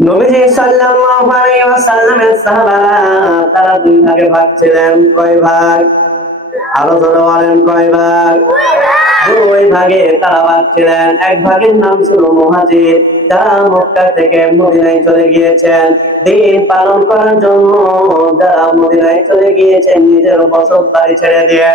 নবীজি সাল্লাল্লাহু আলাইহি ওয়াসাল্লামের সাহাবারা তারা দুই ভাগে ভাগ ছিলেন, কয় ভাগ? জোরে বলেন কয় ভাগ? দুই ভাগে ভাগ ছিলেন, এক ভাগের নাম ছিল মুহাজির যারা মক্কা থেকে মদিনায় চলে গিয়েছেন, দিন পালন করার জন্য যারা মদিনায় চলে গিয়েছেন, নিজের বসত বাড়ি ছেড়ে দিয়ে,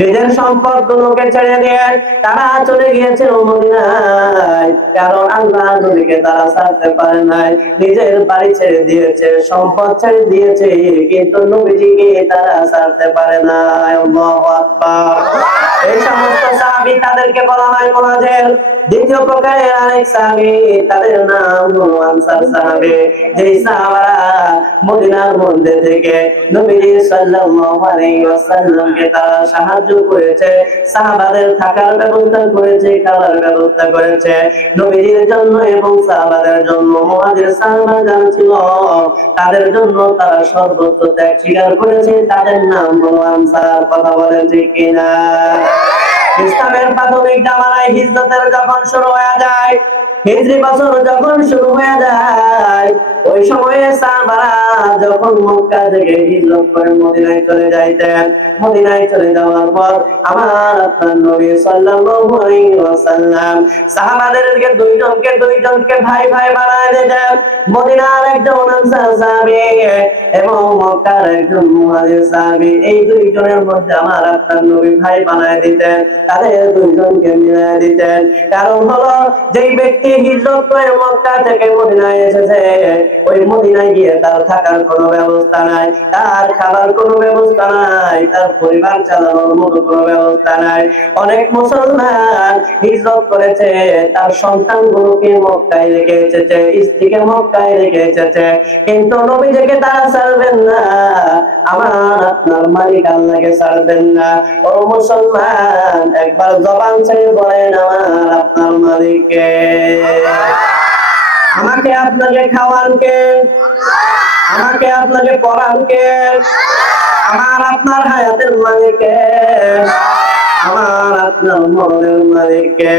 নিজের সম্পদ গুলোকে ছেড়ে দিয়ে তারা চলে গিয়েছিল মদিনায়। কারণ আল্লাহ নবীকে তারা ছাড়তে পারে নাই। নিজের বাড়ি ছেড়ে দিয়েছে, সম্পদ ছেড়ে দিয়েছে, কিন্তু নবীজিকে তারা ছাড়তে পারে না আল্লাহু আকবার। তাদেরকে বলা হয় মুহাজির দ্বিতীয় প্রকারের আরেক সাহাবী, তাদের নাম হলো আনসার সাহাবী, যেই সাহাবারা মদিনার মধ্যে থেকে নবীজি সাল্লাল্লাহু আলাইহি ওয়াসাল্লামকে তারা সাহায্য করেছে, সাহাবাদের থাকার ব্যবস্থা করেছে, খাবার ব্যবস্থা করেছে। নবীজির জন্য এবং সাহাবাদের জন্য, মুহাজির সাহাবা যারা ছিল, তাদের জন্য তারা সর্বোচ্চ ত্যাগ স্বীকার করেছে, তাদের নাম হলো আনসার, কথা বলেন ঠিক কিনা? ইসলামের প্রাথমিক জামানায় হিজরতের যখন শুরু হয়ে যায় হিজরি বছর যখন শুরু হয়ে যায় ওই সময়ে সাহাবারা যখন মক্কা থেকে হিজরত করে মদিনায় চলে যাইতেন, মদিনায় চলে যাওয়ার পর আমার আপনার নবী সাল্লাল্লাহু আলাইহি ওয়াসাল্লাম সাহাবাদেরকে দুইজনকে দুইজনকে ভাই ভাই বানায় দিতেন। মদিনার একজন আনসার এবং মক্কার একজন মুহাজির সাহাবী, এই দুইজনের মধ্যে আমার আপনার নবী ভাই বানায় দিতেন, তাদের দুইজনকে মিলায় দিতেন। কারণ হলো, যেই ব্যক্তি হিজরত করে মক্কা থেকে মদিনায় এসেছে ওই মদিনায় গিয়ে তার থাকার কোনো ব্যবস্থা নাই, তার খাবার কোনো ব্যবস্থা নাই, তার পরিবার চালানোর মতো কোনো ব্যবস্থা নাই। অনেক মুসলমান হিজরত করেছে, তার সন্তানগুলোকে মক্কায় রেখে এসেছে স্ত্রীকে মক্কায় রেখে এসেছে কিন্তু নবীজিকে তারা ছাড়বেন না, আমার আপনার মালিক আল্লাহকে ছাড়বেন না। ও মুসলমান, একবার জবান ছেড়ে বলেন আমার আপনার মালিককে। আমাকে আপনাকে খাওয়ান কে আমাকে আপনাকে পড়ান কে আমার আপনার হায়াতের মালিকে আমার আপনার মনের মালিকে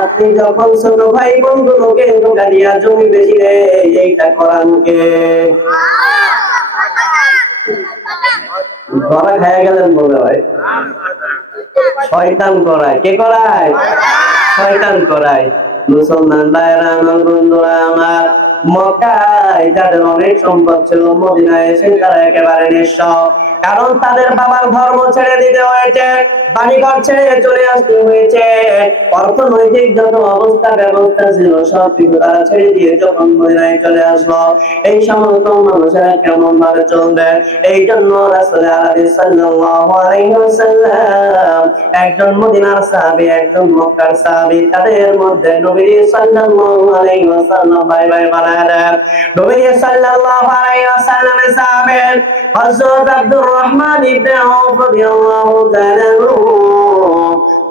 আপনি যখন ছোট ভাই বন্ধুকে ধোকা দিয়া জমি বেশি রে, এইটা করান কে ধরা খায়া গেলেন বলে ভাই। শয়তান করায়। কে করায়? শয়তান করায়। মুসলমান ভাইরা আমার বন্ধুরা আমার যাদের অনেক সম্পদ ছিল, মদিনায় এসে তারা একেবারে কারণ তাদের বাবার ধর্ম ছেড়ে দিতে হয়েছে ছেড়ে চলে আসতে হয়েছে। অর্থনৈতিক যত অবস্থা, ব্যবস্থা ছিল, সব তারা ছেড়ে দিয়ে যখন মদিনায় চলে আসলো, এই সমস্ত মানুষেরা কেমন ভাবে চলবে? এই জন্য রাসূল একজন মদিনার সাহাবী, একজন মক্কার সাহাবী, তাদের মধ্যে নবী ভাই ভাই দেন নবী সাল্লাল্লাহু আলাইহি ওয়াসাল্লামের সাহাবী হযরত আব্দুর রহমান ইবনে আউফ রাদিয়াল্লাহু তাআলা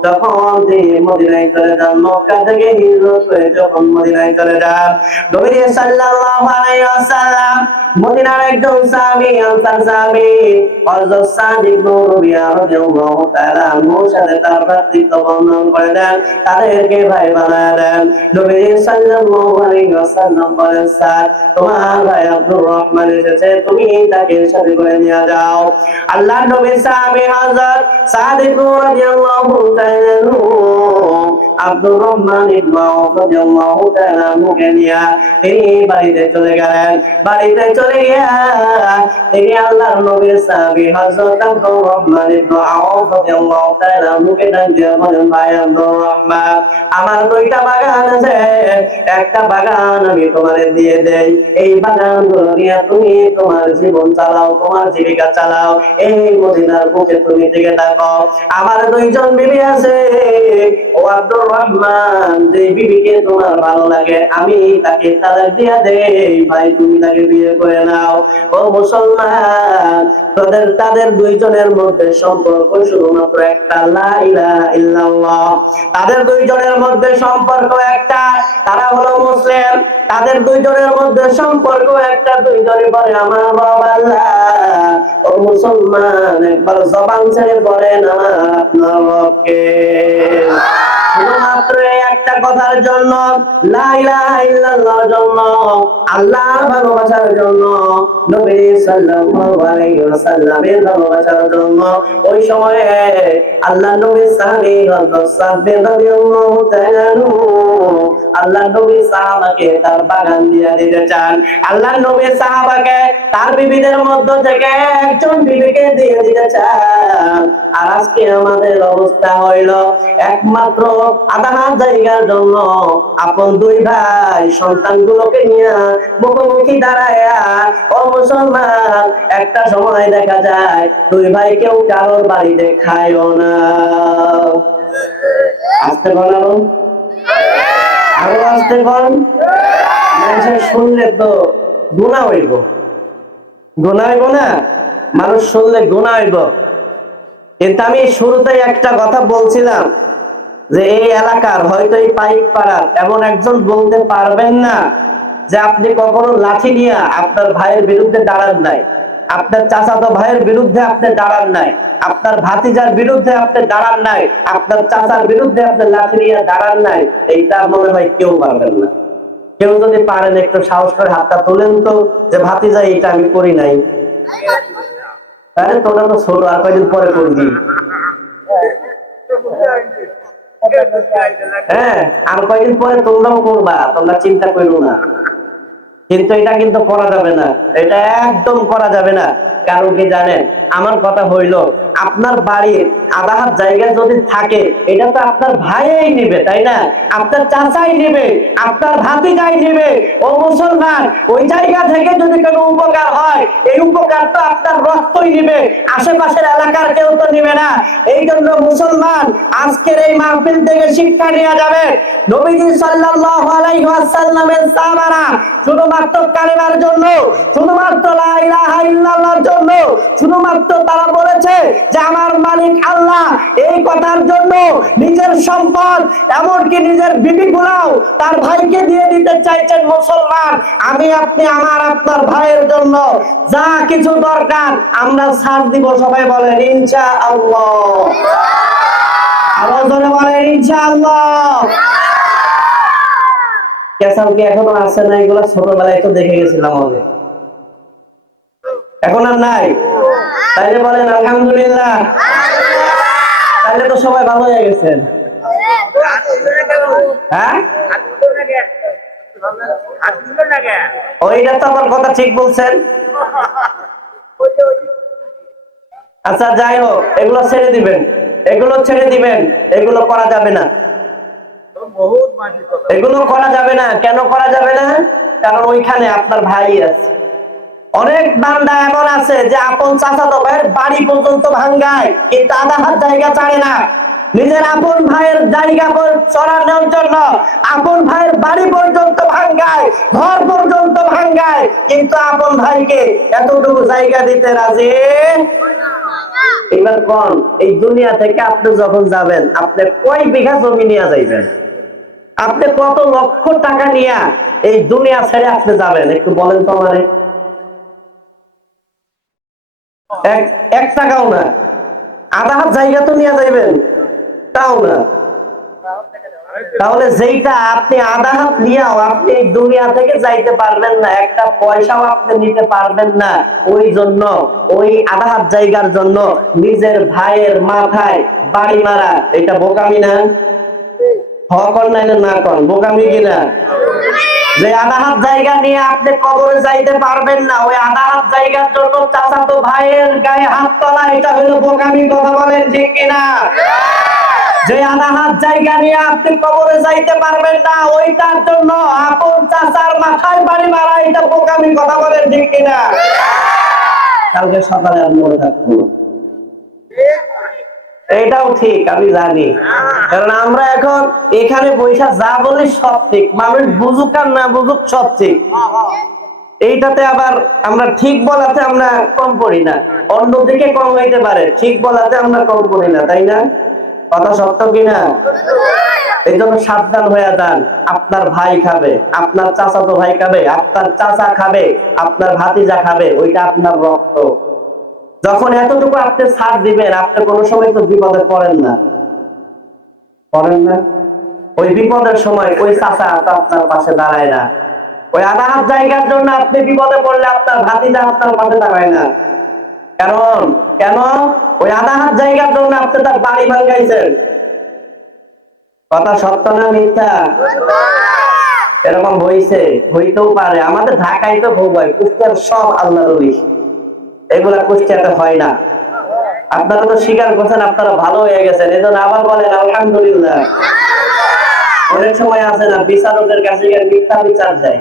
যখন তিনি মদিনায় চলে যান, মক্কা থেকে হিজরত করে যখন মদিনায় চলে যান, নবী সাল্লাল্লাহু আলাইহি ওয়াসাল্লাম মদিনার একজন সাহাবী, আনসার সাহাবী, হযরত সাদ ইবনে রবিয়া রাদিয়াল্লাহু তাআলা আনহুর সাথে তার ভ্রাতৃত্ব বন্ধন করে দেন, তাদেরকে ভাই বানায় দেন। নবী সাল্লাল্লাহু আলাইহি ওয়াসাল্লাম বলেন সাদ তোমার ভাই আব্দুর রহমান এসেছে, তুমি তাকে সাথে করে নিয়ে যাও। আল্লাহ নবী সাহাবী হযরত সাদ ইবনে রাদিয়াল্লাহু তাআলা আব্দুর রহমান রাদিয়াল্লাহু তাআলা তিনি বাড়িতে চলে গেলেন। বাড়িতে চলে গিয়া তিনি আল্লাহর সাহাবী হযরত আব্দুর রহমান আউফ রাদিয়াল্লাহু তাআলা আনহুকে ডাক দিয়ে বলেন, ভাই আব্দুর রহমান, আমার দুইটা বাগান আছে। একটা বাগান আমি তোমারে দিয়ে দেই। এই বাগান নিয়ে তুমি তোমার জীবন চালাও, তোমার জীবিকা চালাও। এই মদিনার বুকে তুমি থেকে থাকো। আমার দুইজন বিবি আছে তাদের তাদের দুইজনের মধ্যে সম্পর্ক শুধুমাত্র একটা তাদের দুইজনের মধ্যে সম্পর্ক একটা, তারা হলো মুসলিম। তাদের দুইজনের মধ্যে সম্পর্ক একটা, দুইজনে বলে, আমার বাবা ও মুসলমান, একবার জবান ছেড়ে বলেন, আমার আপনার রবকে শুধুমাত্র একটা কথার জন্য জন্য, আল্লাহর ভালোবাসার জন্য, নবী ভালোবাসার জন্য। ওই সময়ে আল্লাহ নবী আল্লাহ নবী সাহাবাকে তার বাগান দিয়ে দিতে চান। আল্লাহ নবী সাহাবাকে তার বিবিদের মধ্য থেকে একজন বিবিকে দিয়ে দিতে চান। আর আজকে আমাদের অবস্থা হইল, একমাত্র আধা হাত জায়গার আপন দুই ভাই সন্তানগুলোকে নিয়ে মুখোমুখি দাঁড়ায়া একটা সময় দেখা যায় দুই ভাই কেউ কারোর বাড়িতে না। আসতে আরও। আসতে শুনলে তো গুণা হইব। গুণা হইব না? মানুষ শুনলে গুণা হইব। কিন্তু আমি শুরুতেই একটা কথা বলছিলাম। যে এই এলাকার হয়তো এই পাইক পাড়ার এমন একজন বলতে পারবেন না যে আপনি কখনো লাঠি নিয়ে আপনার ভাইয়ের বিরুদ্ধে দাঁড়ান নাই। আপনার চাচাতো ভাইয়ের বিরুদ্ধে আপনি দাঁড়ান নাই। আপনার ভাতিজার বিরুদ্ধে আপনি দাঁড়ান নাই। আপনার চাচার বিরুদ্ধে আপনি লাঠি নিয়ে দাঁড়ান নাই। এইটা মনে হয় কেউ পারবেন না। কেউ যদি পারেন একটু সাহস করে হাতটা তোলেন তো যে, ভাতিজা এটা আমি করি নাই। আরে তোরা তো ছোট, আর কয়দিন পরে করবি? হ্যাঁ আর কয়দিন পরে তোমরাও করবা, তোমরা চিন্তা করো না। কিন্তু এটা কিন্তু করা যাবে না। এটা একদম করা যাবে না। কারণ কি জানেন, আমার কথা হইল, আপনার বাড়ির আধা হাত জায়গা যদি থাকে, এটা তো আপনার ভাইই নেবে, তাই না? আপনার চাচাই নেবে, আপনার ভাতিজাই নেবে। ও মুসলমান, ওই জায়গা থেকে যদি কোনো উপকার হয়, এই উপকার তো আপনার রক্তই নেবে, আশেপাশের এলাকার কেউ তো নেবে না। এই জন্য মুসলমান, আজকের এই মাহফিল থেকে শিক্ষা নেওয়া যাবে। নবীজি সাল্লাল্লাহু আলাইহি ওয়াসাল্লামের সাহাবারা শুধুমাত্র কালেমার জন্য, শুধুমাত্র লা ইলাহা ইল্লাল্লাহর জন্য, শুধুমাত্র তারা বলেছে যে, আমার মালিক আল্লাহ এই কথার জন্য নিজের সম্পদ, এমনকি নিজের বিবি গুলাও তার ভাইকে দিয়ে দিতে চাইছেন মুসলমান। আমি, আপনি, আমার, আপনার ভাইয়ের জন্য যা কিছু দরকার, আমরা ছাড় দিব, সবাই বলেন ইনশা আল্লাহ আরও জনে বলেন ইনশা আল্লাহ এখন আর নাই? তাইলে বলেন, আলহামদুলিল্লাহ। তাইলে তো সবাই ভালো হয়ে গেছেন। হ্যাঁ? ওইটা তো আমার কথা ঠিক বলছেন। আচ্ছা যাই হোক, এগুলো ছেড়ে দিবেন। এগুলো ছেড়ে দিবেন, এগুলো করা যাবে না। এগুলো করা যাবে না। কেন করা যাবে না? কারণ ওইখানে আপনার ভাই আছে। অনেক বান্দা এমন আছে যে আপন চাচাতো ভাইয়ের বাড়ি পর্যন্ত ভাঙ্গায়, কিন্তু আধা হাত জায়গা ছাড়ে না। নিজের আপন ভাইয়ের জায়গা চড়ানোর জন্য আপন ভাইয়ের বাড়ি পর্যন্ত ভাঙ্গায়, ঘর পর্যন্ত ভাঙ্গায়, কিন্তু আপন ভাইকে এতটুকু জায়গা দিতে রাজি? এবার কোন? এই দুনিয়া থেকে আপনি যখন যাবেন, আপনি কয় বিঘা জমি নিয়ে যাইবেন? আপনি কত লক্ষ টাকা নিয়ে এই দুনিয়া ছেড়ে আপনি যাবেন? একটু বলেন তো আমারে। এক টাকাও না। আধা হাত জায়গা তো নিয়ে যাইবেন, তাও না। তাহলে আপনি আধা হাত নিয়েও আপনি দুনিয়া থেকে যাইতে পারবেন না, একটা পয়সাও আপনি নিতে পারবেন না। ওই জন্য, ওই আধা হাত জায়গার জন্য নিজের ভাইয়ের মাথায় বাড়ি মারা, এটা বোকামি না? হ কর নাইলে না কর বোকামি কিনা যে আধা হাত জায়গা নিয়ে আপনি কবরে যাইতে পারবেন না, ওই আধা হাত জায়গার জন্য চাচাতো ভাইয়ের গায়ে হাত তোলা, এটা হলো বোকামি কথা বলেন ঠিক কিনা? যে আধা হাত জায়গা নিয়ে আপনি কবরে যাইতে পারবেন না, ওইটার জন্য আপন চাচার মাথায় বাড়ি মারা, এটা বোকামি কথা বলেন ঠিক কিনা? কালকে সকালে আর মনে থাকব এটাও ঠিক, আমি জানি। কারণ আমরা এখন এখানে পয়সা যা বলি সব ঠিক, মানুষ বুঝুক আর না বুঝুক সব ঠিক। এইটাতে আবার আমরা ঠিক বলাতে আমরা কম করি না, অন্যদিকে কম হইতে পারে, ঠিক বলাতে আমরা কম করি না, তাই না? কথা সত্য কিনা? এই জন্য সাবধান হয়ে যান, আপনার ভাই খাবে, আপনার চাচাতো ভাই খাবে, আপনার চাচা খাবে, আপনার ভাতিজা খাবে, ওইটা আপনার রক্ত। যখন এতটুকু আপনি ছাড় দিবেন, আপনি কোনো সময় তো বিপদে পড়েন না। পড়েন না? ওই বিপদের সময় ওই চাচা আপনার পাশে দাঁড়ায় না। ওই আধা হাত জায়গার জন্য আপনি বিপদে পড়লে আপনার ভাতিজা আপনার পাশে দাঁড়ায় না। কারণ কেন? ওই আধা হাত জায়গার জন্য আপনি তার বাড়ি ভাঙ্গাইছেন। কথা সত্য না মিথ্যা? এরকম হইছে, হইতেও পারে। আমাদের ঢাকায় তো খুব হয় কুষ্টিয়ার সব আল্লাহর এগুলা কুষ্টিয়াতে হয় না। আপনারা তো স্বীকার করছেন, আপনারা ভালো হয়ে গেছেন। এই জন্য আবার বলেন, আলহামদুলিল্লাহ। অনেক সময় আছে না বিচারকের কাছে মিথ্যা বিচার দেয়